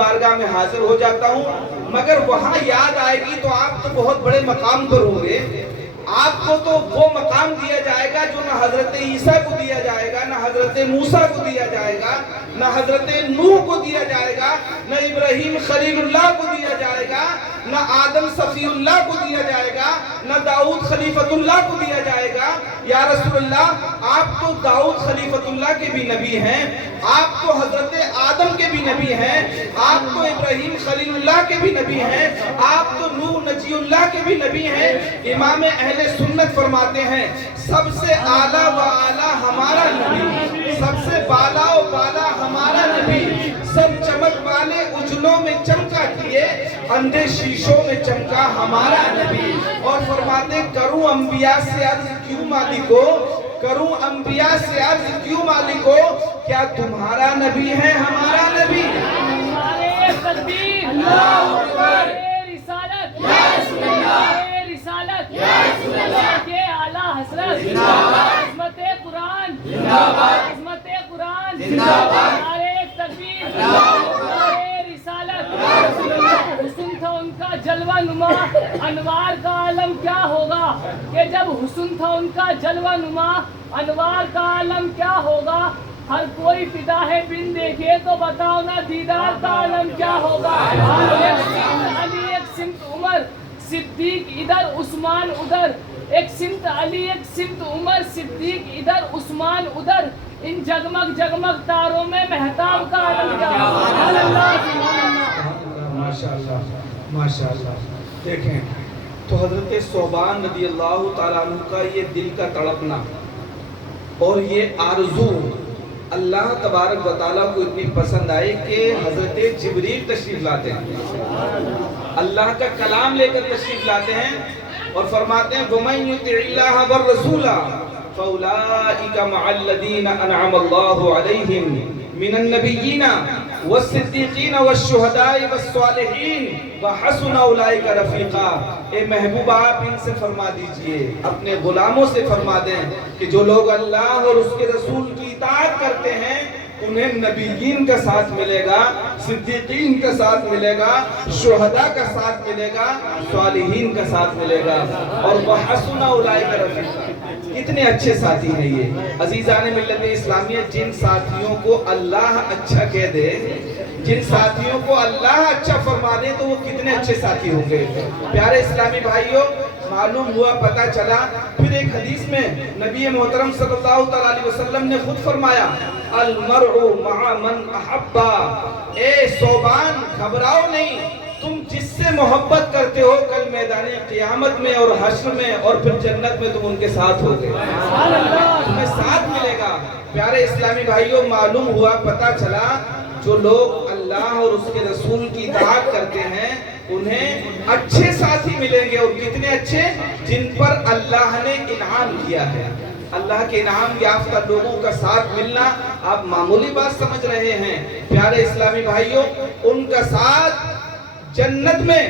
بارگاہ میں حاضر ہو جاتا ہوں، مگر وہاں یاد آئے گی تو آپ تو بہت بڑے مقام پر ہوں گے، آپ کو تو وہ مقام دیا جائے گا جو نہ حضرت عیسیٰ کو دیا جائے گا، نہ حضرت موسیٰ کو دیا جائے گا، نہ حضرت نوح کو دیا جائے گا، نہ ابراہیم خلیل اللہ کو دیا جائے گا، نہ آدم صفی اللہ کو دیا جائے گا، نہ داؤد خلیفۃ اللہ کو دیا جائے گا۔ یا رسول اللہ، آپ تو داؤد خلیفۃ اللہ کے بھی نبی ہیں، آپ تو حضرت آدم کے بھی نبی ہیں، آپ تو ابراہیم خلیل اللہ کے بھی نبی ہیں، آپ تو نوح نجی اللہ کے بھی نبی ہیں۔ امام اہل سنت فرماتے ہیں سب سے اعلیٰ و اعلیٰ ہمارا نبی، سب سے بالا و بالا ہمارا نبی، سب چمک والے اجلوں میں چمکا کیے، اندھے شیشوں میں چمکا ہمارا نبی۔ اور فرماتے کروں انبیاء سے عرض کیوں مالکو، کروں انبیاء سے عرض کیوں مالکو، کیا تمہارا نبی ہے ہمارا نبی؟ نعرہ تکبیر، اللہ اکبر، رسالت، یا رسول اللہ، رسالت، یا رسول اللہ کے اعلیٰ حضرت، عظمت قرآن، عظمت قرآن، نعرہ تکبیر، نعرہ رسالت، حسن تھا ان کا جلوہ نما، انوار کا عالم کیا ہوگا، کہ جب حسن تھا ان کا جلوہ نما، انوار کا عالم کیا ہوگا، ہر کوئی فدا ہے بن دیکھے تو بتاؤ نا دیدار کا عالم کیا ہوگا۔ ایک سمت علی، ایک سمت عمر، صدیق ادھر عثمان ادھر، ایک سمت علی، ایک سمت عمر، صدیق ادھر عثمان ادھر، ان جگمگ جگمگ تاروں میں مہتاب کا عالم کیا ہوگا۔ ماشاءاللہ ماشاءاللہ۔ دیکھیں تو حضرت ثوبان رضی اللہ تعالیٰ عنہ کا یہ دل کا تڑپنا اور یہ آرزو اللہ تبارک و تعالیٰ کو اتنی پسند آئی کہ حضرت جبریل تشریف لاتے ہیں، اللہ کا کلام لے کر تشریف لاتے ہیں اور فرماتے ہیں وَمَن يُطِعِ اللَّهَ وَالرَّسُولَ فَأُولَٰئِكَ مَعَ الَّذِينَ أَنْعَمَ اللَّهُ عَلَيْهِمْ مِنَ النَّبِيِّينَ وَالصِّدِّيقِينَ وَالشُّهَدَاءِ وَالصَّالِحِينَ وَحَسُنَ أُولَٰئِكَ رَفِيقًا۔ اے محبوب آپ ان سے فرما دیجئے، اپنے غلاموں سے فرما دیں کہ جو لوگ اللہ اور اس کے رسول کی اطاعت کرتے ہیں انہیں نبیین کا ساتھ ملے گا، صدیقین کا ساتھ ملے گا، شہداء کا ساتھ ملے گا، صالحین کا ساتھ ملے گا، اور وَحَسُنَ أُولَٰئِكَ رَفِيقًا۔ کتنے اچھے ساتھی ہیں یہ عزیزان ملت اسلامیہ، جن ساتھیوں کو اللہ اچھا کہہ دے، جن ساتھیوں کو اللہ اچھا فرما دے تو وہ کتنے اچھے ساتھی ہوں گے۔ پیارے اسلامی بھائیوں، معلوم ہوا، پتہ چلا، پھر ایک حدیث میں نبی محترم صلی اللہ علیہ وسلم نے خود فرمایا المرء مع من احبا۔ اے ثوبان گھبراؤ نہیں، تم جس سے محبت کرتے ہو کل میدان قیامت میں اور حشر میں اور پھر جنت میں تم ان کے ساتھ ہوگے، تمہیں ساتھ ملے گا۔ پیارے اسلامی بھائیوں، معلوم ہوا، پتہ چلا، جو لوگ اللہ اور اس کے رسول کی اطاعت کرتے ہیں انہیں اچھے ساتھی ملیں گے، اور کتنے اچھے، جن پر اللہ نے انعام کیا ہے۔ اللہ کے انعام یافتہ لوگوں کا ساتھ ملنا آپ معمولی بات سمجھ رہے ہیں۔ پیارے اسلامی بھائیوں، ان کا ساتھ جنت میں،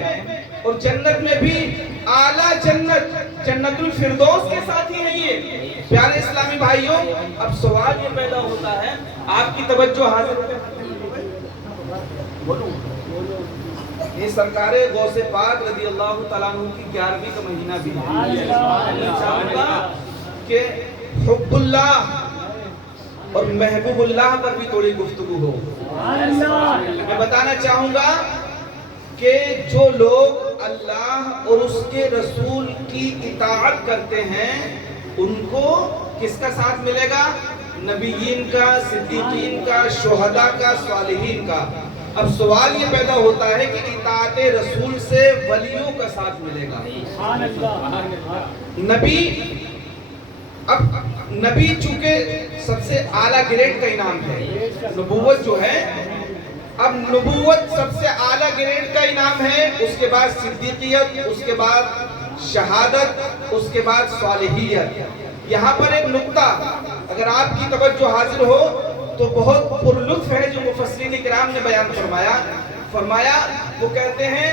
اور جنت میں بھی اعلیٰ جنت، جنت الفردوس کے ساتھی ہیں یہ۔ پیارے اسلامی بھائیوں، اب سوال یہ پیدا ہوتا ہے، آپ کی توجہ حاضر ہے، یہ سرکار غوث پاک رضی اللہ تعالیٰ عنہ کی 11ویں کا مہینہ بھی ہے۔ چاہوں گا کہ حب اللہ اور محبوب اللہ پر بھی تھوڑی گفتگو ہو۔ میں بتانا چاہوں گا کہ جو لوگ اللہ اور اس کے رسول کی اطاعت کرتے ہیں ان کو کس کا ساتھ ملے گا؟ نبیین کا، صدیقین کا، شہداء کا، صالحین کا۔ اب سوال یہ پیدا ہوتا ہے کہ اطاعت رسول سے ولیوں کا ساتھ ملے گا۔ نبی چونکہ سب سے اعلیٰ گریڈ کا انعام ہے، نبوت جو ہے، اب نبوت سب سے اعلیٰ گریڈ کا انعام ہے، اس کے بعد صدیقیت، اس کے بعد شہادت، اس کے بعد صالحیت۔ یہاں پر ایک نقطہ اگر آپ کی توجہ حاضر ہو تو بہت پرلطف ہے جو مفسرین کرام نے بیان فرمایا۔ وہ کہتے ہیں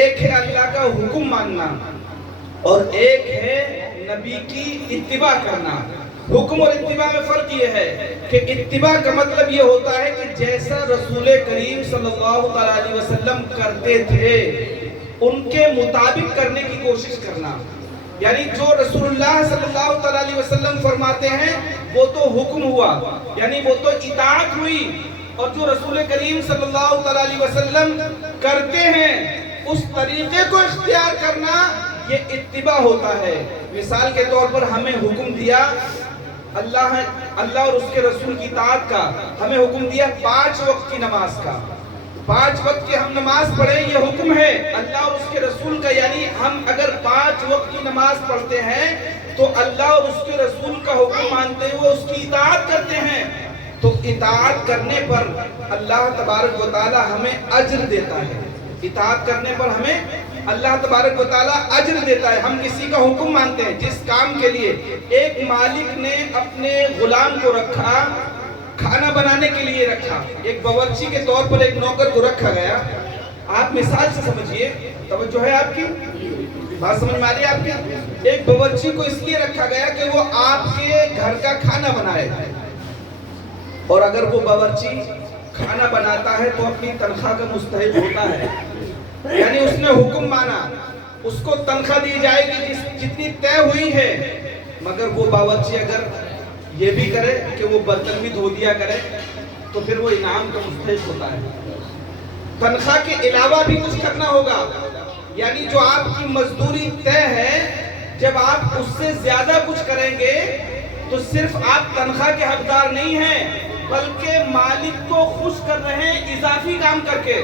ایک ہے اللہ کا حکم ماننا اور ایک ہے نبی کی اتباع کرنا۔ حکم اور اتباع میں فرق یہ ہے کہ اتباع کا مطلب یہ ہوتا ہے کہ جیسا رسول کریم صلی اللہ علیہ وسلم کرتے تھے ان کے مطابق کرنے کی کوشش کرنا، یعنی جو رسول اللہ صلی اللہ علیہ وسلم فرماتے ہیں وہ تو حکم ہوا، یعنی وہ تو اطاعت ہوئی، اور جو رسول کریم صلی اللہ علیہ وسلم کرتے ہیں اس طریقے کو اختیار کرنا یہ اتباع ہوتا ہے۔ مثال کے طور پر ہمیں حکم دیا اللہ اور اس کے رسول کی اطاعت کا، ہمیں حکم دیا 5 وقت کی نماز کا، 5 وقت کی ہم نماز پڑھیں، یہ حکم ہے اللہ اور اس کے رسول کا، یعنی ہم اگر 5 وقت کی نماز پڑھتے ہیں تو اللہ اور اس کے رسول کا حکم مانتے ہوئے اس کی اطاعت کرتے ہیں، تو اطاعت کرنے پر اللہ تبارک و تعالی ہمیں اجر دیتا ہے، اطاعت کرنے پر ہمیں اللہ تبارک و تعالی اجر دیتا ہے۔ ہم کسی کا حکم مانتے ہیں، جس کام کے لیے ایک مالک نے اپنے غلام کو رکھا، کھانا بنانے کے لیے رکھا، ایک باورچی کے طور پر ایک نوکر کو رکھا گیا۔ آپ مثال سے سمجھیے، توجہ ہے آپ کی بات سمجھ میں آ رہی ہے آپ کی؟ ایک باورچی کو اس لیے رکھا گیا کہ وہ آپ کے گھر کا کھانا بنائے، اور اگر وہ باورچی کھانا بناتا ہے تو اپنی تنخواہ کا مستحق ہوتا ہے، یعنی اس نے حکم مانا، اس کو تنخواہ دی جائے گی جتنی طے ہوئی ہے، مگر وہ باورچی اگر یہ بھی کرے کہ وہ برتن بھی دھو دیا کرے تو پھر وہ انعام کا مستحق ہوتا ہے۔ تنخواہ کے علاوہ بھی کچھ کرنا ہوگا، یعنی جو آپ کی مزدوری طے ہے، جب آپ اس سے زیادہ کچھ کریں گے تو صرف آپ تنخواہ کے حقدار نہیں ہیں بلکہ مالک کو خوش کر رہے ہیں اضافی کام کر کے۔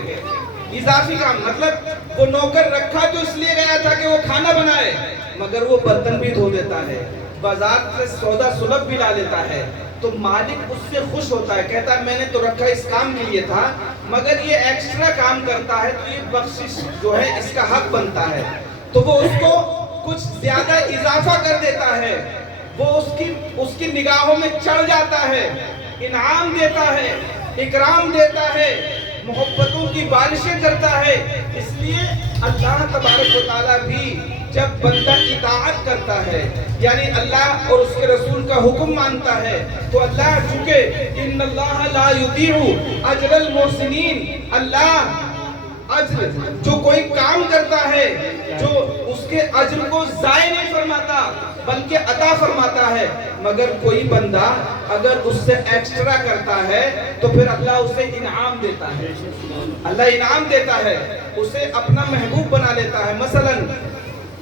اضافی کام مطلب وہ نوکر رکھا تو اس لیے گیا تھا کہ وہ کھانا بنائے، مگر وہ برتن بھی دھو دیتا ہے، بازار سے سودا سلب بھی لا لیتا ہے، تو مالک اس سے خوش ہوتا ہے، کہتا ہے میں نے تو رکھا اس کام کے لیے تھا، مگر یہ ایکسٹرا کام کرتا ہے تو یہ بخشش جو ہے اس کا حق بنتا ہے، تو وہ اس کو کچھ زیادہ اضافہ کر دیتا ہے، وہ اس کی نگاہوں میں چڑھ جاتا ہے، انعام دیتا ہے، اکرام دیتا ہے، محبتوں کی بارشیں کرتا ہے۔ اس لیے اللہ تبارک و تعالیٰ بھی جب بندہ اطاعت کرتا ہے، یعنی اللہ اور اس کے رسول کا حکم مانتا ہے، تو اللہ چونکہ ان اللہ لا یضیع اجر المحسنین، اللہ اجر جو کوئی کام کرتا ہے جو اس کے اجر کو ضائع نہیں فرماتا بلکہ عطا فرماتا ہے، مگر کوئی بندہ اگر اس سے ایکسٹرا کرتا ہے تو پھر اللہ اسے انعام دیتا ہے، اللہ انعام دیتا ہے، اسے اپنا محبوب بنا لیتا ہے۔ مثلا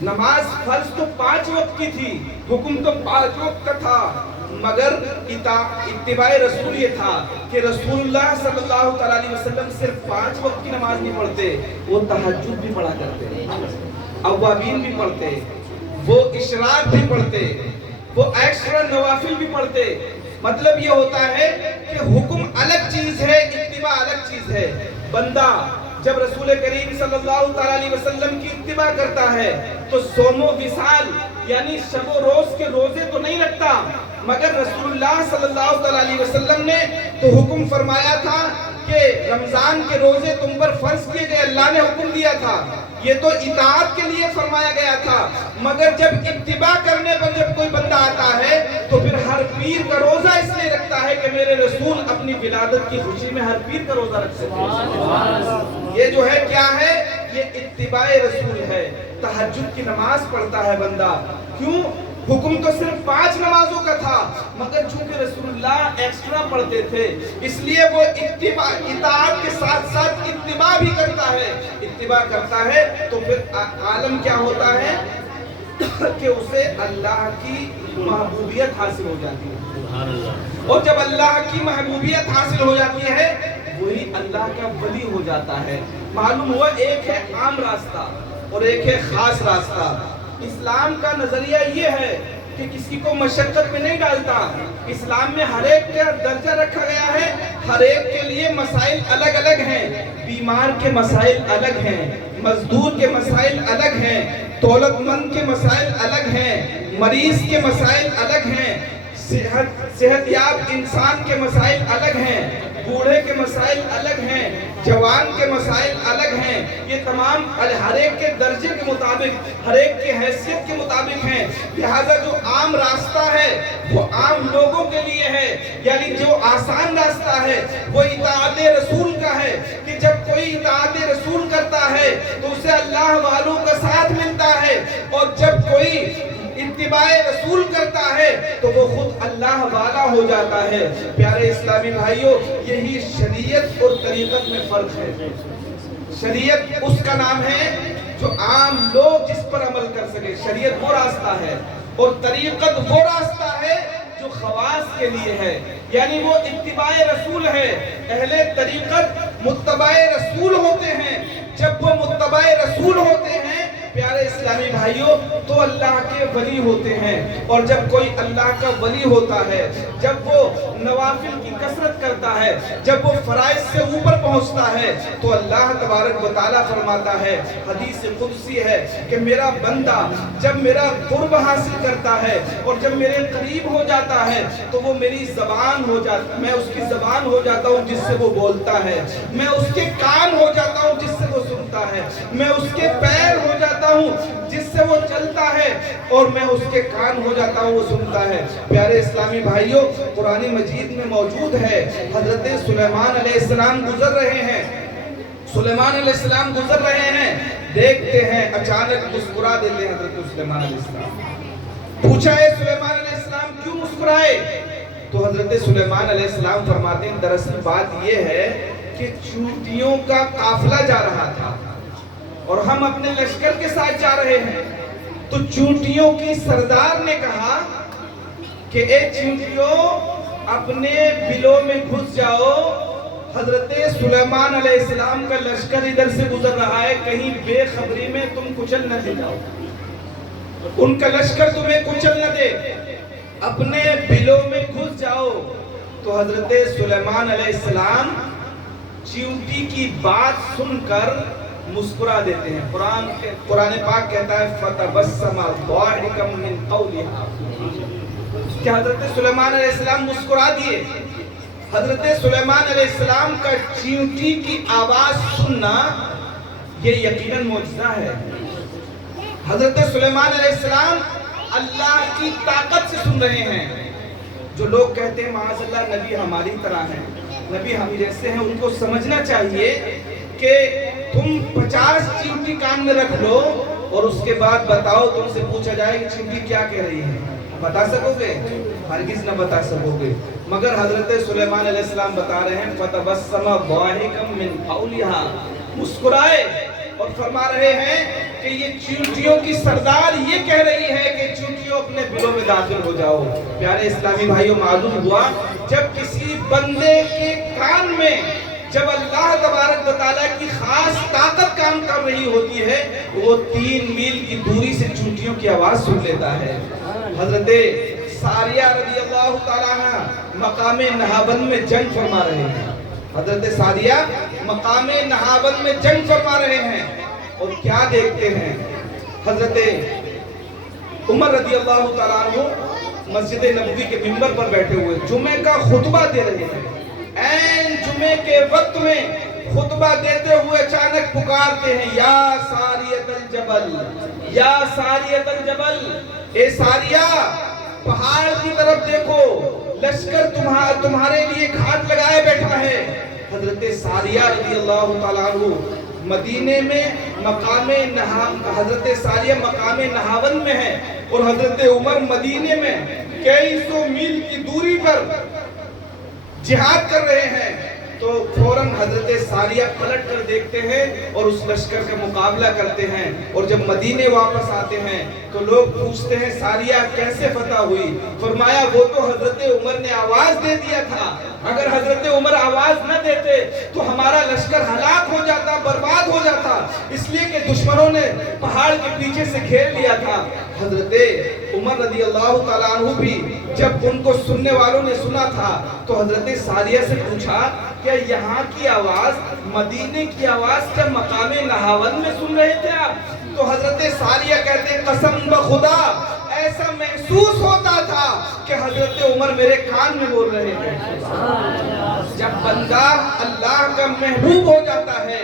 نماز فرض تو 5 وقت کی تھی، حکم تو 5 وقت کا تھا، مگر اتباع رسول یہ تھا کہ رسول اللہ صلی اللہ علیہ وسلم صرف 5 وقت کی نماز نہیں پڑھتے، وہ تہجد بھی پڑھا کرتے، اوابین بھی پڑھتے، وہ اشراق بھی پڑھتے، وہ ایکسٹرا نوافل بھی پڑھتے۔ مطلب یہ ہوتا ہے کہ حکم الگ چیز ہے، اتباع الگ چیز ہے۔ بندہ جب رسول کریم صلی اللہ علیہ وسلم کی اتباع کرتا ہے تو صوم و وصال یعنی شب و روز کے روزے تو نہیں رکھتا، مگر رسول اللہ صلی اللہ علیہ وسلم نے تو حکم فرمایا تھا کہ رمضان کے روزے تم پر فرض کیے گئے، اللہ نے حکم دیا تھا، یہ تو اطاعت کے لیے فرمایا گیا تھا، مگر جب اتباع کرنے پر جب کوئی بندہ آتا ہے تو پھر ہر پیر کا روزہ اس لیے رکھتا ہے کہ میرے رسول اپنی ولادت کی خوشی میں ہر پیر کا روزہ رکھ سکتے۔ یہ جو ہے کیا ہے؟ یہ اتباع رسول ہے۔ تہجد کی نماز پڑھتا ہے بندہ، کیوں؟ حکم تو صرف 5 نمازوں کا تھا، مگر چونکہ رسول اللہ ایکسٹرا پڑھتے تھے اس لیے وہ اطاعت کے ساتھ ساتھ اتباع بھی کرتا ہے۔ اتباع کرتا ہے تو پھر عالم کیا ہوتا ہے کہ اسے اللہ کی محبوبیت حاصل ہو جاتی ہے، اور جب اللہ کی محبوبیت حاصل ہو جاتی ہے وہی اللہ کا ولی ہو جاتا ہے۔ معلوم ہوا ایک ہے عام راستہ اور ایک ہے خاص راستہ۔ اسلام کا نظریہ یہ ہے کہ کسی کو مشقت میں نہیں ڈالتا، اسلام میں ہر ایک کا درجہ رکھا گیا ہے، ہر ایک کے لیے مسائل الگ الگ ہیں، بیمار کے مسائل الگ ہیں، مزدور کے مسائل الگ ہیں، دولت مند کے مسائل الگ ہیں، مریض کے مسائل الگ ہیں، صحت یاب انسان کے مسائل الگ ہیں، بوڑھے کے مسائل الگ ہیں، جوان کے مسائل الگ ہیں، ہیں یہ تمام ہر ایک کے درجے کے مطابق، ہر ایک کے حیثیت کے مطابق ہیں، لہذا جو عام راستہ ہے وہ عام لوگوں کے لیے ہے، یعنی جو آسان راستہ ہے وہ اطاعت رسول کا ہے، کہ جب کوئی اطاعت رسول کرتا ہے تو اسے اللہ والوں کا ساتھ ملتا ہے، اور جب کوئی اتباع رسول کرتا ہے تو وہ خود اللہ والا ہو جاتا ہے۔ پیارے اسلامی بھائیوں، یہی شریعت اور طریقت میں فرق ہے۔ شریعت اس کا نام ہے جو عام لوگ جس پر عمل کر سکے، شریعت وہ راستہ ہے، اور طریقت وہ راستہ ہے جو خواص کے لیے ہے، یعنی وہ اتباع رسول ہے۔ اہل طریقت متبع رسول ہوتے ہیں، جب وہ متبع رسول ہوتے ہیں پیارے اسلامی بھائیوں تو اللہ کے ولی ہوتے ہیں، اور جب کوئی اللہ کا ولی ہوتا ہے، جب وہ نوافل کی کثرت کرتا ہے، جب وہ فرائض سے اوپر پہنچتا ہے تو اللہ تبارک و تعالیٰ فرماتا ہے، حدیث قدسی ہے کہ میرا بندہ جب میرا قرب حاصل کرتا ہے اور جب میرے قریب ہو جاتا ہے تو وہ میری زبان ہو جاتا، میں اس کی زبان ہو جاتا ہوں جس سے وہ بولتا ہے، میں اس کے کان ہو جاتا ہوں جس سے وہ سنتا ہے، میں اس کے پیر ہو جاتا ہوں جس سے وہ چلتا ہے، اور میں اس کے کان ہو جاتا ہوں وہ سنتا ہے۔ پیارے اسلامی بھائیوں، قرآن مجید میں موجود ہے، حضرت سلیمان علیہ السلام گزر رہے ہیں، سلیمان علیہ السلام گزر رہے ہیں، دیکھتے ہیں اچانک مسکرا دیتے ہیں حضرت سلیمان علیہ السلام۔ پوچھا ہے سلیمان علیہ السلام کیوں مسکرائے؟ تو حضرت سلیمان علیہ السلام فرماتے ہیں دراصل بات یہ ہے کہ چونٹیوں کا قافلہ جا رہا تھا اور ہم اپنے لشکر کے ساتھ جا رہے ہیں، تو چونٹیوں کی سردار نے کہا کہ اے چونٹیوں اپنے بلوں میں گھس جاؤ، حضرت سلیمان علیہ السلام کا لشکر ادھر سے گزر رہا ہے، کہیں بے خبری میں تم کچل نہ دے جاؤ، ان کا لشکر تمہیں کچل نہ دے، اپنے بلوں میں گھس جاؤ۔ تو حضرت سلیمان علیہ السلام چونٹی کی بات سن کر مسکرا دیتے ہیں۔ قرآن پاک کہتا ہے فَتَبَسَّمَ ضَاحِكًا مِّن قَوْلِهَا، کہ حضرت سلیمان علیہ السلام مسکرا دیے۔ حضرت سلیمان علیہ السلام کا چونٹی کی آواز سننا یہ یقیناً معجزہ ہے۔ حضرت سلیمان علیہ السلام اللہ کی طاقت سے سن رہے ہیں۔ جو لوگ کہتے ہیں معاذ اللہ نبی ہماری طرح ہیں، نبی ہم جیسے ہیں، ان کو سمجھنا چاہیے کہ تم 50 چیونٹی کان میں رکھ لو اور اس کے بعد بتاؤ، تم سے پوچھا جائے کہ چیونٹی کیا کہہ رہی ہے، بتا سکو گے؟ ہرگز نہ بتا سکو گے۔ مگر حضرت سلیمان علیہ السلام بتا رہے ہیں فَتَبَسَّمَ ضَاحِكًا مِّن قَوْلِهَا، مسکرائے اور فرما رہے ہیں کہ یہ چونٹیوں کی سردار یہ کہہ رہی ہے کہ چونٹیوں اپنے بلوں میں داخل ہو جاؤ۔ پیارے اسلامی بھائیوں، معلوم ہوا جب کسی بندے کے کان میں جب اللہ تبارک و تعالیٰ کی خاص طاقت کام کر رہی ہوتی ہے وہ 3 میل کی دوری سے چونٹیوں کی آواز سن لیتا ہے۔ حضرت ساریہ رضی اللہ تعالیٰ عنہ مقام نہابند میں جنگ فرما رہے ہیں، حضرت ساریہ مقام نہابند میں جنگ فرما رہے ہیں، اور کیا دیکھتے ہیں حضرت عمر رضی اللہ تعالیٰ عنہ مسجد نبوی کے منبر پر بیٹھے ہوئے جمعے کا خطبہ دے رہے ہیں۔ این جمعے کے وقت میں خطبہ دیتے ہوئے اچانک پکارتے ہیں یا ساریۃ الجبل، یا ساریۃ الجبل، اے ساریہ پہاڑ کی طرف دیکھو، لشکر تمہارے لیے گھاٹ لگائے بیٹھا ہے۔ حضرت ساریہ رضی اللہ تعالیٰ عنہ مدینے میں حضرت ساریہ مقام نہاون میں ہے، اور حضرت عمر مدینے میں کئی سو میل کی دوری پر جہاد کر رہے ہیں۔ تو فوراً حضرت ساریہ پلٹ کر دیکھتے ہیں اور اس لشکر کا مقابلہ کرتے ہیں، اور جب مدینے واپس آتے ہیں تو لوگ پوچھتے ہیں ساریہ کیسے فتح ہوئی؟ فرمایا وہ تو حضرت عمر نے آواز دے دیا تھا، اگر حضرت عمر آواز نہ دیتے تو ہمارا لشکر ہلاک ہو جاتا، برباد ہو جاتا، اس لیے کہ دشمنوں نے پہاڑ کے پیچھے سے گھیر لیا تھا۔ حضرت عمر رضی اللہ تعالیٰ عنہ بھی جب ان کو سننے والوں نے سنا تھا تو حضرت ساریہ سے پوچھا کیا یہاں کی آواز مدینے کی آواز کیا مقام نہاون میں سن رہے تھے آپ؟ تو حضرت ساریہ کہتے ہیں قسم بخدا ایسا محسوس ہوتا تھا کہ حضرت عمر میرے کان میں بول رہے تھے۔ جب بندہ اللہ کا محبوب ہو جاتا ہے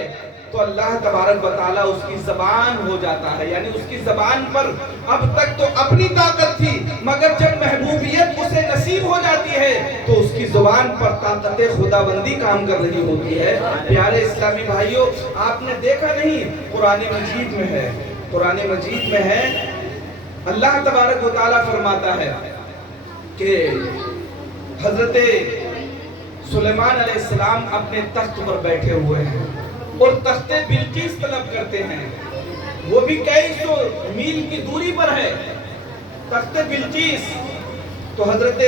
تو اللہ تبارک و تعالیٰ اس کی زبان ہو جاتا ہے. یعنی اس کی زبان پر اب تک تو اپنی طاقت تھی، مگر جب محبوبیت اسے نصیب ہو جاتی ہے تو اس کی زبان پر طاقت خداوندی کام کر رہی ہوتی ہے. پیارے اسلامی بھائیوں، آپ نے دیکھا نہیں، قرآن مجید میں ہے، قرآن مجید میں ہے، اللہ تبارک و تعالیٰ فرماتا ہے کہ حضرت سلیمان علیہ السلام اپنے تخت پر بیٹھے ہوئے ہیں اور تخت بلقیس طلب کرتے ہیں. وہ بھی کئی سو میل کی دوری پر ہے تخت بلقیس. تو حضرت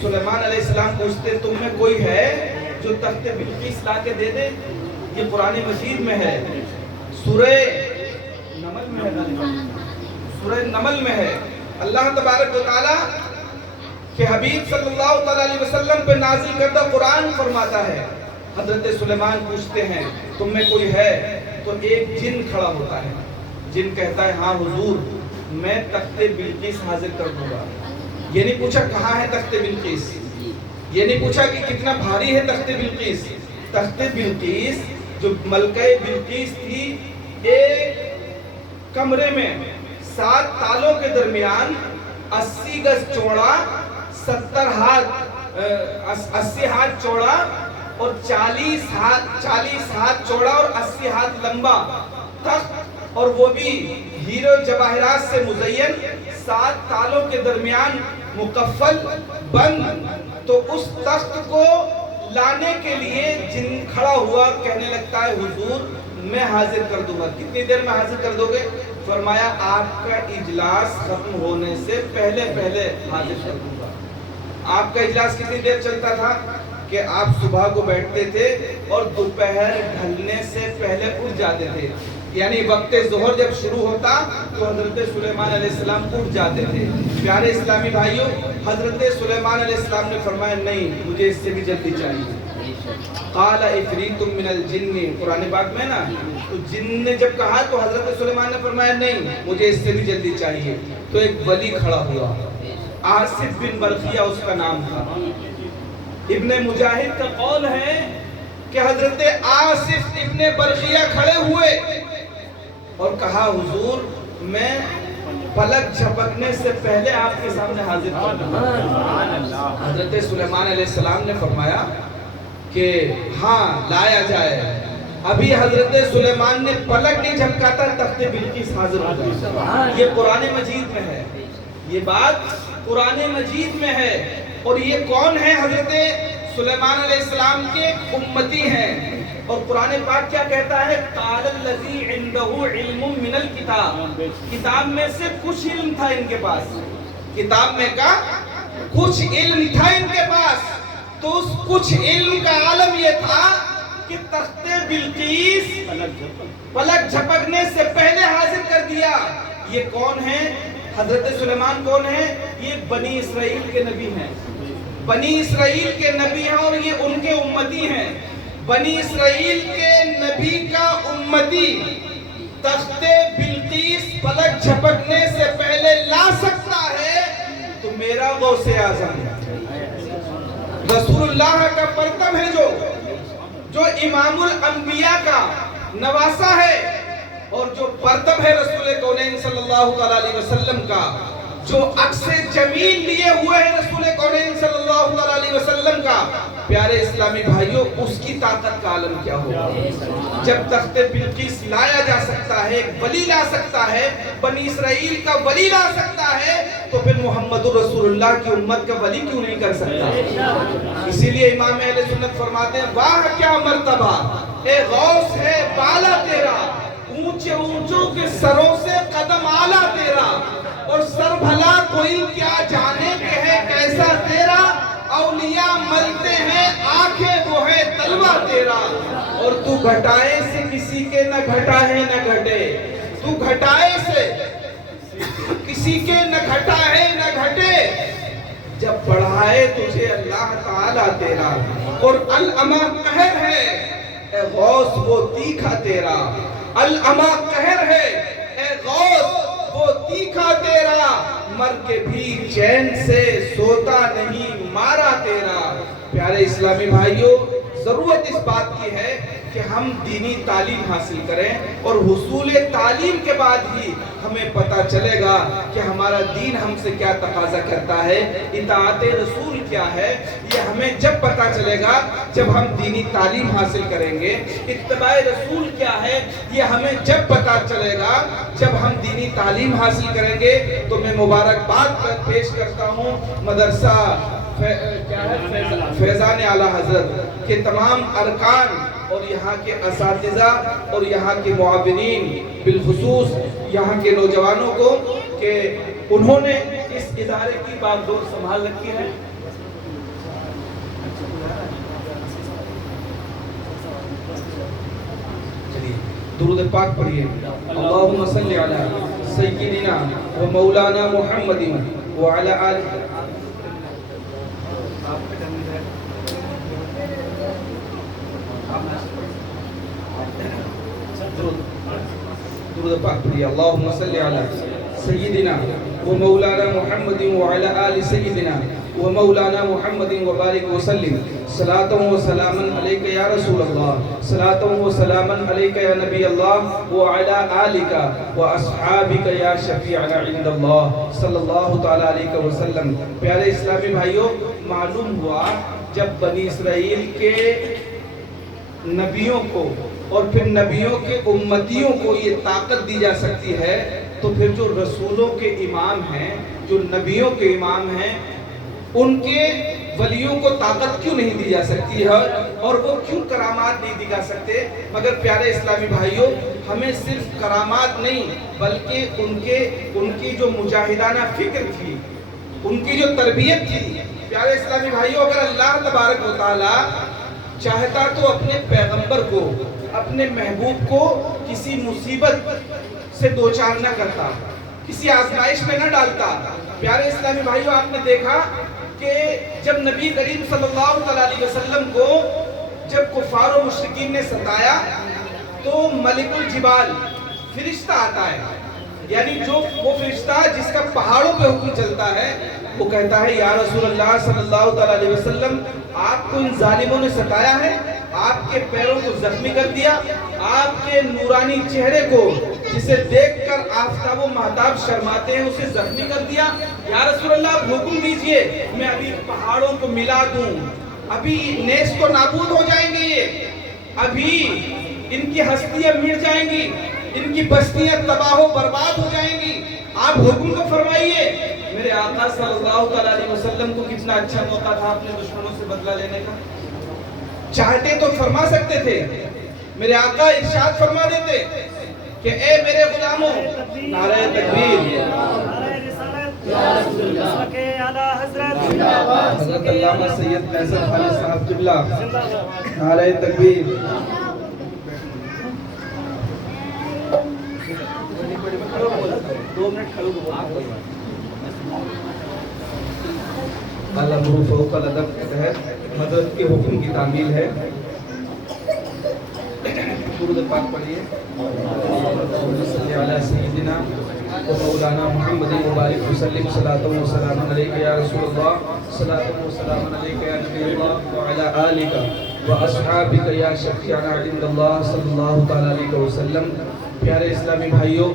سلیمان علیہ السلام پوچھتے تم میں کوئی ہے جو تخت بلقیس لا کے دے دے؟ یہ قرآن مجید میں ہے، سورہ نمل میں ہے، سورہ نمل میں ہے. اللہ تبارک و تعالیٰ کہ حبیب صلی اللہ علیہ وسلم پہ نازل کردہ قرآن فرماتا ہے، حضرت سلیمان پوچھتے ہیں تم میں کوئی ہے؟ تو ایک جن کھڑا ہوتا ہے. جن کہتا ہے ہاں حضور، میں تخت بلقیس حاضر کر دوں گا. یہ نہیں پوچھا کہاں ہے تخت بلقیس، یہ نہیں پوچھا کہ کتنا بھاری ہے تخت بلقیس. تخت بلقیس جو ملکہ بلقیس تھی، ایک کمرے میں 7 تالوں کے درمیان 80 گز چوڑا، 70 ہاتھ 80 ہاتھ چوڑا اور 40 ہاتھ چوڑا اور 80 ہاتھ لمبا تخت، اور وہ بھی ہیرے و جواہرات سے مزین، 7 تالوں کے درمیان مقفل بند. تو اس تخت کو لانے کے لیے جن کھڑا ہوا، کہنے لگتا ہے حضور میں حاضر کر دوں گا. کتنی دیر میں حاضر کر دو گے؟ فرمایا آپ کا اجلاس ختم ہونے سے پہلے حاضر کر دوں گا. آپ کا اجلاس کتنی دیر چلتا تھا کہ آپ صبح کو بیٹھتے تھے اور دوپہر ڈھلنے سے پہلے اٹھ جاتے تھے. یعنی وقت ظہر جب شروع ہوتا تو حضرت سلیمان علیہ السلام اٹھ جاتے تھے. پیارے اسلامی بھائیوں، حضرت سلیمان علیہ السلام نے فرمایا نہیں، مجھے اس سے بھی جلدی چاہیے. قال عفریت من الجن، قرآن پاک میں نا، تو جن نے جب کہا تو حضرت سلیمان نے فرمایا نہیں، مجھے اس سے بھی جلدی چاہیے. تو ایک ولی کھڑا ہوا، آصف بن برقیہ اس کا نام تھا. ابن مجاہد کا قول ہے کہ حضرت آصف ابن برقیہ کھڑے ہوئے اور کہا حضور میں پلک جھپکنے سے پہلے آپ کے سامنے حاضر ہوں. حضرت سلیمان علیہ السلام نے فرمایا کہ ہاں لایا جائے. ابھی حضرت سلیمان نے پلک نہیں جھپکاتا تخت بلقیس حاضر ہو گئی. یہ قرآن مجید میں ہے، یہ بات قرآن مجید میں ہے. اور یہ کون ہے؟ حضرت سلیمان علیہ السلام کے امتی ہیں. اور قرآن پاک کیا کہتا ہے؟ قال الذی عنده علم من الکتاب، کتاب میں سے کچھ علم تھا ان کے پاس، کتاب میں کا کچھ علم تھا ان کے پاس. تو اس کچھ علم کا عالم یہ تھا کہ تخت بلقیس پلک جھپکنے سے پہلے حاضر کر دیا. یہ کون ہے؟ حضرت سلیمان کون ہے؟ یہ بنی اسرائیل کے نبی ہیں، بنی اسرائیل کے نبی ہیں اور یہ ان کے امتی ہیں. بنی اسرائیل کے نبی کا امتی تخت بلقیس پلک جھپکنے سے پہلے لا سکتا ہے تو میرا غوث اعظم رسول اللہ کا پرتم ہے، جو امام الانبیاء کا نواسا ہے اور جو پرتم ہے رسول کونین صلی اللہ علیہ وسلم کا، جو عکس جمیل لیے ہوئے ہیں رسول کونین صلی اللہ علیہ وسلم کا. پیارے اسلامی بھائیوں، اس کی طاقت کا عالم کیا ہوگا جب تخت بلقیس لایا جا سکتا ہے، ایک ولی لا سکتا ہے، بنی اسرائیل کا ولی لا سکتا ہے، تو پھر محمد رسول اللہ کی امت کا ولی کیوں نہیں کر سکتا؟ اسی لیے امام اہل سنت فرماتے ہیں واہ کیا مرتبہ اے غوث ہے بالا تیرا، اونچے اونچوں کے سروں سے قدم آلا تیرا، اور سر بھلا کوئی کیا جانے کہ ہے کیسا تیرا، اولیاء ملتے ہیں آنکھیں وہ ہے تلوہ تیرا، اور تو گھٹائے سے کسی کے نہ گھٹا ہے نہ گھٹے، تو گھٹائے سے کسی کے نہ گھٹا ہے نہ گھٹے، جب بڑھائے تجھے اللہ تعالیٰ تیرا، اور العما قہر ہے اے غوث وہ تیکھا تیرا، العما قہر ہے اے غوث وہ تیکھا تیرا، مر کے بھی چین سے سوتا نہیں مارا تیرا. پیارے اسلامی بھائیوں، ضرورت اس بات کی ہے کہ ہم دینی تعلیم حاصل کریں اور حصول تعلیم کے بعد ہی ہمیں پتہ چلے گا کہ ہمارا دین ہم سے کیا تقاضا کرتا ہے، اطاعت رسول کیا ہے۔ یہ ہمیں جب پتہ چلے گا جب ہم دینی تعلیم حاصل کریں گے۔ اتباع رسول کیا ہے یہ ہمیں جب پتہ چلے گا جب ہم دینی تعلیم حاصل کریں گے۔ تو میں مبارکباد پیش کرتا ہوں مدرسہ فیضان اعلیٰ حضرت کے تمام ارکان اور یہاں کے اساتذہ اور یہاں کے معاونین، بالخصوص یہاں کے نوجوانوں کو کہ انہوں نے اس ادارے کی باغ ڈور سنبھال رکھی ہے۔ درود پاک پڑھیے۔ اللہم صلی علی سیدنا و مولانا محمد وعلی آلہ۔ درود پاک پڑھیے۔ اللہم صلی علی سیدنا و مولانا محمد وعلی آلہ سیدنا و مولانا محمد وبارک وسلم۔ صلاۃ و سلام علیک یا رسول اللہ، صلاۃ و سلام علیک یا نبی اللہ وعلی آلک و اصحابک یا شفیعنا عند اللہ صلی اللہ تعالی علیہ وسلم۔ پیارے اسلامی بھائیوں، معلوم ہوا جب بنی اسرائیل کے نبیوں کو اور پھر نبیوں کے امتیوں کو یہ طاقت دی جا سکتی ہے، تو پھر جو رسولوں کے امام ہیں، جو نبیوں کے امام ہیں، ان کے ولیوں کو طاقت کیوں نہیں دی جا سکتی ہے اور وہ کیوں کرامات نہیں دی جا سکتے؟ مگر پیارے اسلامی بھائیوں، ہمیں صرف کرامات نہیں بلکہ ان کی جو مجاہدانہ فکر تھی، ان کی جو تربیت تھی۔ پیارے اسلامی بھائیوں، اگر اللہ تبارک و تعالی چاہتا تو اپنے پیغمبر کو، اپنے محبوب کو کسی مصیبت سے دوچار نہ کرتا، کسی آزمائش میں نہ ڈالتا۔ پیارے اسلامی بھائیوں، آپ نے دیکھا کہ جب نبی کریم صلی اللہ علیہ وسلم کو جب کفار و مشرکین نے ستایا تو ملک الجبال فرشتہ آتا ہے، یعنی جو وہ فرشتہ جس کا پہاڑوں پہ حکم چلتا ہے، وہ کہتا ہے یا رسول اللہ صلی اللہ علیہ وسلم، آپ کو ان ظالموں نے ستایا ہے، آپ کے پیروں کو زخمی کر دیا، آپ کے نورانی چہرے کو جسے دیکھ کر آفتاب و مہتاب شرماتے ہیں اسے زخمی کر دیا۔ یا رسول اللہ، آپ حکم دیجئے میں ابھی پہاڑوں کو ملا دوں، ابھی نیست و نابود ہو جائیں گے، یہ ابھی ان کی ہستیاں مٹ جائیں گی، ان کی بستیاں تباہ و برباد ہو جائیں گی، آپ حکم کو فرمائیے۔ میرے آقا صلی اللہ علیہ وسلم کو کتنا اچھا موقع تھا اپنے دشمنوں سے بدلہ لینے کا، چاہتے تو فرما سکتے تھے۔ میرے آقا ارشاد فرما دیتے کہ اے میرے غلاموں، نعرہ تکبیر، حضرت علامہ سید فیصل خالد صاحب قبلہ، نعرہ تکبیر۔ الامر فوق الادب کے تحت مدد کے حکم کی تعمیل ہے۔ درود پاک پڑھیے۔ صلی علی سیدنا و مولانا محمد مبارک وسلم۔ صلاۃ و سلام علیک یا رسول اللہ، صلاۃ و سلام علیک یا نبی اللہ وعلی آلک و اصحابک یا شفیعنا عند اللہ صلی اللہ تعالی علیہ وسلم۔ پیارے اسلامی بھائیوں،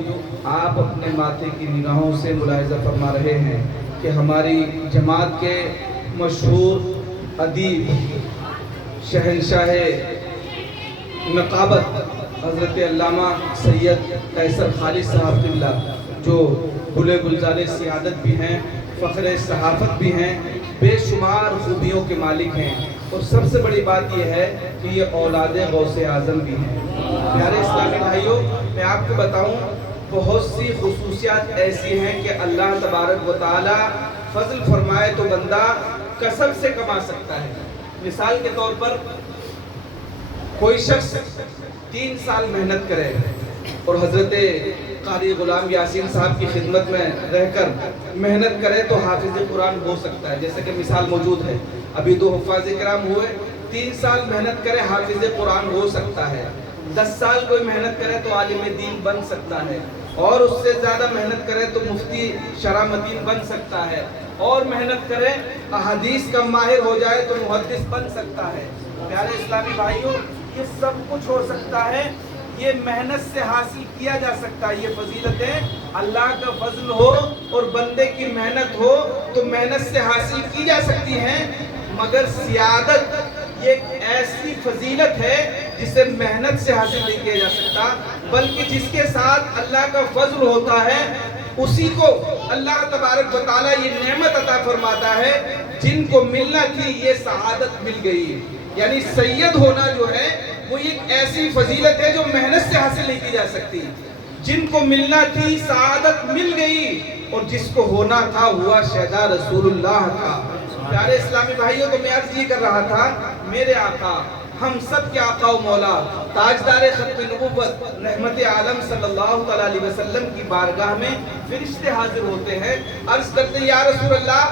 آپ اپنے ماتھے کی نگاہوں سے ملاحظہ فرما رہے ہیں کہ ہماری جماعت کے مشہور ادیب، شہنشاہ نقابت حضرت علامہ سید قیصر خالد صاحب قبلہ، جو گل گلزار سیادت بھی ہیں، فخر صحافت بھی ہیں، بے شمار خوبیوں کے مالک ہیں، اور سب سے بڑی بات یہ ہے کہ یہ اولاد غوث اعظم بھی ہیں۔ پیارے اسلامی بھائیوں، میں آپ کو بتاؤں، بہت سی خصوصیات ایسی ہیں کہ اللہ تبارک و تعالی فضل فرمائے تو بندہ کسب سے کما سکتا ہے۔ مثال کے طور پر کوئی شخص 3 سال محنت کرے اور حضرت قاری غلام یاسین صاحب کی خدمت میں رہ کر محنت کرے تو حافظ قرآن ہو سکتا ہے، جیسے کہ مثال موجود ہے، ابھی 2 حفاظ کرام ہوئے، 3 سال محنت کرے حافظ قرآن ہو سکتا ہے، 10 سال کوئی محنت کرے تو عالم دین بن سکتا ہے، اور اس سے زیادہ محنت کرے تو مفتی شرح متین بن سکتا ہے، اور محنت کرے احادیث کا ماہر ہو جائے تو محدث بن سکتا ہے۔ پیارے اسلامی بھائیوں، یہ سب کچھ ہو سکتا ہے، یہ محنت سے حاصل کیا جا سکتا ہے. یہ فضیلتیں اللہ کا فضل ہو اور بندے کی محنت ہو تو محنت سے حاصل کی جا سکتی ہیں. مگر سیادت یہ ایک ایسی فضیلت ہے جسے محنت سے حاصل نہیں کیا جا سکتا، بلکہ جس کے ساتھ اللہ کا فضل ہوتا ہے اسی کو اللہ تبارک و تعالیٰ یہ نعمت عطا فرماتا ہے. جن کو ملنا تھی یہ سعادت مل گئی. یعنی سید ہونا جو ہے وہ ایک ایسی فضیلت ہے جو محنت سے حاصل نہیں کی جا سکتی. جن کو ملنا تھی سعادت مل گئی، اور جس کو ہونا تھا ہوا شہداء رسول اللہ کا. پیارے اسلامی بھائیوں، تو میں عرض یہ کر رہا تھا، میرے آقا، ہم سب کے آقا و مولا تاجدار ختم نبوت رحمت عالم صلی اللہ علیہ وسلم کی بارگاہ میں فرشتے حاضر ہوتے ہیں. عرض کرتے ہیں یا رسول اللہ،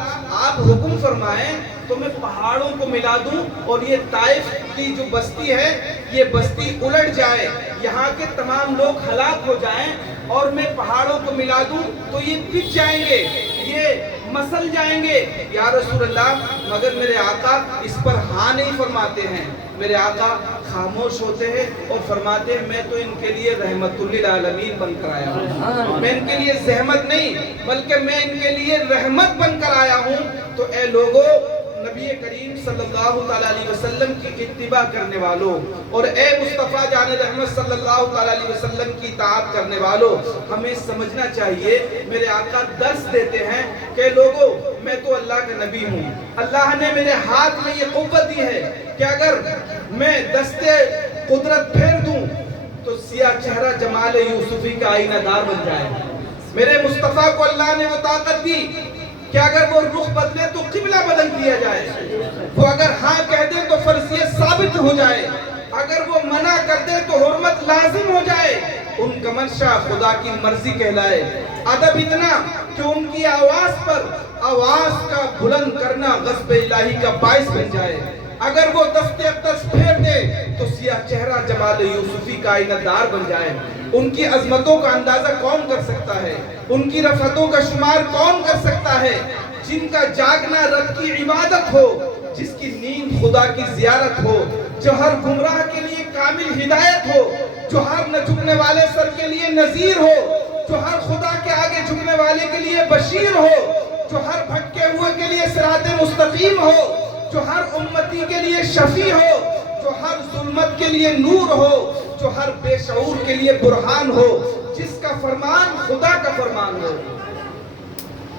آپ حکم فرمائیں تو میں پہاڑوں کو ملا دوں اور یہ طائف کی جو بستی ہے یہ بستی الٹ جائے، یہاں کے تمام لوگ ہلاک ہو جائیں، اور میں پہاڑوں کو ملا دوں تو یہ پچ جائیں گے، یہ مسل جائیں گے. یا رسول اللہ، مگر میرے آقا اس پر ہاں نہیں فرماتے ہیں. میرے آقا خاموش ہوتے ہیں اور فرماتے ہیں میں تو ان کے لیے رحمت للعالمین بن کر آیا ہوں. میں ان کے لیے زحمت نہیں بلکہ میں ان کے لیے رحمت بن کر آیا ہوں. تو اے لوگو، نبی کریم صلی اللہ علیہ وسلم کی اتباع کرنے والوں، اور اے مصطفیٰ جان رحمت صلی اللہ علیہ وسلم کی اطاعت کرنے والوں، ہمیں سمجھنا چاہیے. میرے آقا درس دیتے ہیں کہ لوگوں، میں تو اللہ کا نبی ہوں. اللہ نے میرے ہاتھ میں یہ قوت دی ہے کہ اگر میں دستے قدرت پھیر دوں تو سیاہ چہرہ جمال یوسفی کا آئینہ دار بن جائے. میرے مصطفیٰ کو اللہ نے وہ طاقت دی کہ اگر وہ رخ بدلے تو قبلہ بدل دیا جائے، وہ اگر ہاں کہہ دے تو فرضیت ثابت ہو جائے، اگر وہ منع کر دے تو حرمت لازم ہو جائے. ان کا منشا خدا کی مرضی کہلائے. ادب اتنا کہ ان کی آواز پر آواز کا بلند کرنا غضب الہی کا باعث بن جائے. اگر وہ دست اقدس پھیر دے تو سیاہ چہرہ جمال یوسفی کا آئینہ دار بن جائے. ان کی عظمتوں کا اندازہ کون کر سکتا ہے؟ ان کی رفعتوں کا شمار کون کر سکتا ہے؟ جن کا جاگنا رب کی عبادت ہو، جس کی نیند خدا کی زیارت ہو، جو ہر گمراہ کے لیے کامل ہدایت ہو، جو ہر نہ جھکنے والے سر کے لیے نذیر ہو، جو ہر خدا کے آگے جھکنے والے کے لیے بشیر ہو، جو ہر بھٹکے ہوئے کے لیے صراط مستقیم ہو، جو ہر امتی کے لیے شفیع ہو، جو ہر ظلمت کے لیے نور ہو، جو ہر بے شعور کے لیے برہان ہو، جس کا فرمان خدا کا فرمان ہو.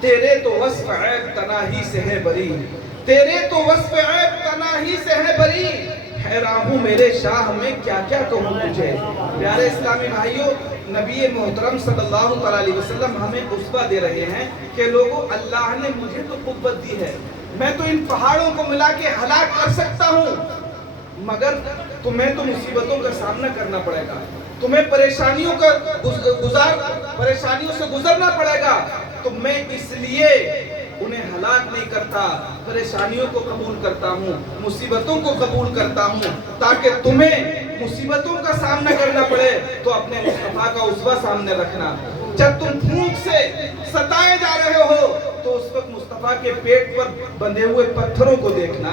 تیرے تو وصف عیب تناہی سے ہے بری، تیرے تو وصف عیب تناہی سے ہے بری. حیران ہوں میرے شاہ میں کیا کیا کہوں تجھے. پیارے اسلامی بھائیوں، نبی محترم صلی اللہ علیہ وسلم ہمیں اسوہ دے رہے ہیں کہ لوگوں، اللہ نے مجھے تو قوت دی ہے، میں تو ان پہاڑوں کو ملا کے ہلاک کر سکتا ہوں، مگر تمہیں تو مصیبتوں کا سامنا کرنا پڑے گا، تمہیں پریشانیوں سے گزرنا پڑے گا. تو میں اس لیے انہیں ہلاک نہیں کرتا، پریشانیوں کو قبول کرتا ہوں، مصیبتوں کو قبول کرتا ہوں، تاکہ تمہیں مصیبتوں کا سامنا کرنا پڑے تو اپنے مصطفیٰ کا اسوہ سامنے رکھنا. جب تم بھوک سے ستائے جا رہے ہو تو اس وقت مصطفیٰ کے پیٹ پر بندھے ہوئے پتھروں کو دیکھنا.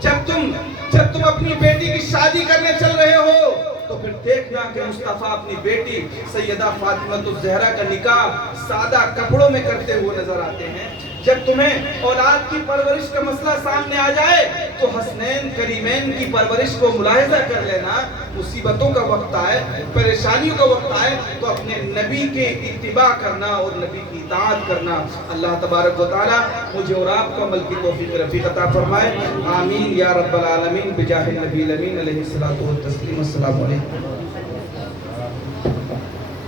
جب تم اپنی بیٹی کی شادی کرنے چل رہے ہو تو پھر دیکھنا کہ مصطفیٰ اپنی بیٹی سیدہ فاطمہ الزہرا کا نکاح سادہ کپڑوں میں کرتے ہوئے نظر آتے ہیں. جب تمہیں اولاد کی پرورش کا مسئلہ سامنے آ جائے تو حسنین کریمین کی پرورش کو ملاحظہ کر لینا. مصیبتوں کا وقت آئے، پریشانیوں کا وقت آئے تو اپنے نبی کے اتباع کرنا اور نبی کی اطاعت کرنا. اللہ تبارک و تعالی مجھے اور آپ کو عمل کی توفیق رفیق عطا فرمائے. آمین یا رب العالمین بجاہ النبی الامین علیہ الصلوۃ والتسلیم. السلام علیکم.